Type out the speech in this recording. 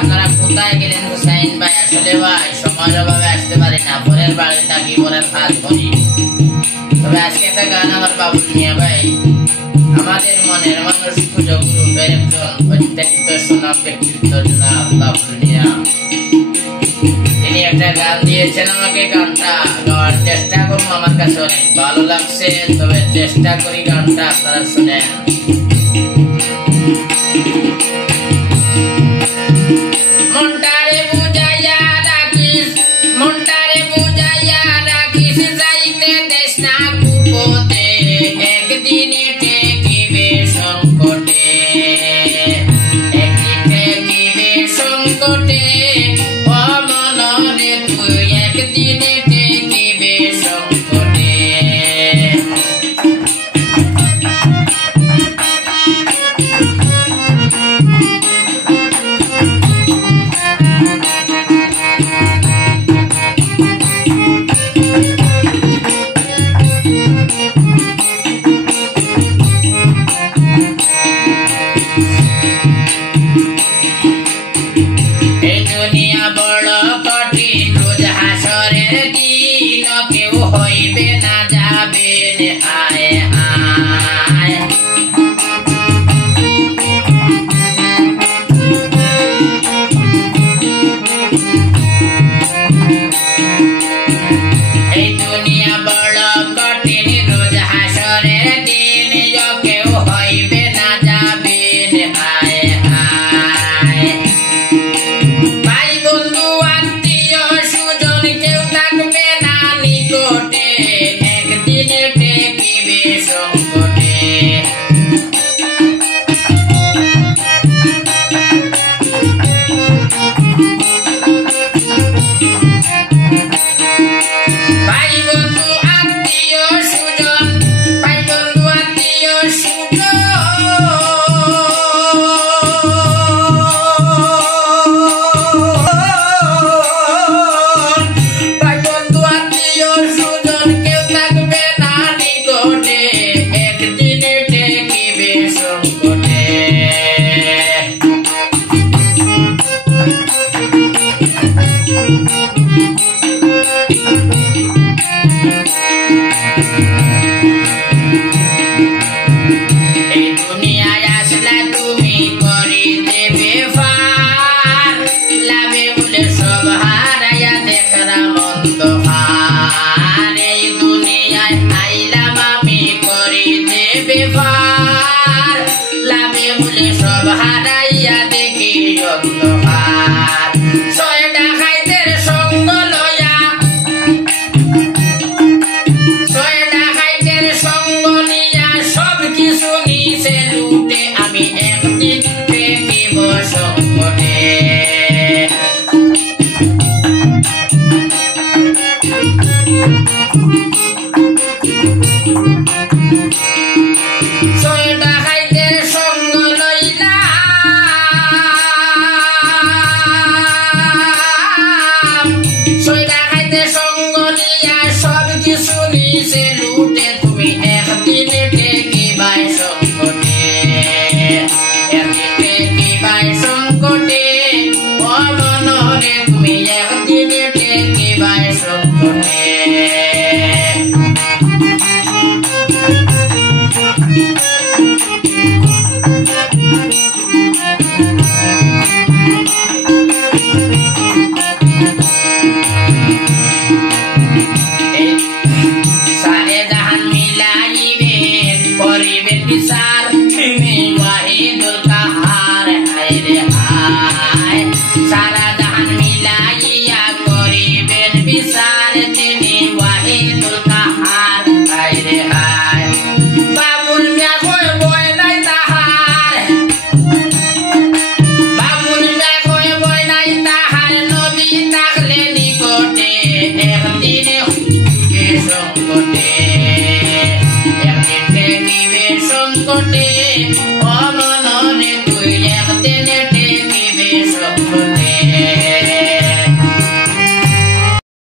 আপনারা কোথায় গেলেন হুসাইন ভাই? আসলে ভাই সময়ের অভাবে আসতে পারি না, পরের বাড়ি থাকি, পরের কাজ করি। তবে আজকে একটা গান আমার বাবুল মিয়া ভাই, আমাদের মনের মানুষ পুজো গ্রুপের একজন অত্যন্ত সুনাম ব্যক্তিত্ব জনাব বাবুল মিয়া, তিনি একটা গান দিয়েছেন আমাকে। গানটা গাওয়ার চেষ্টা করবো, আমার কাছে অনেক ভালো লাগছে, তবে চেষ্টা করি গানটা আপনারা শুনেন। Yeah.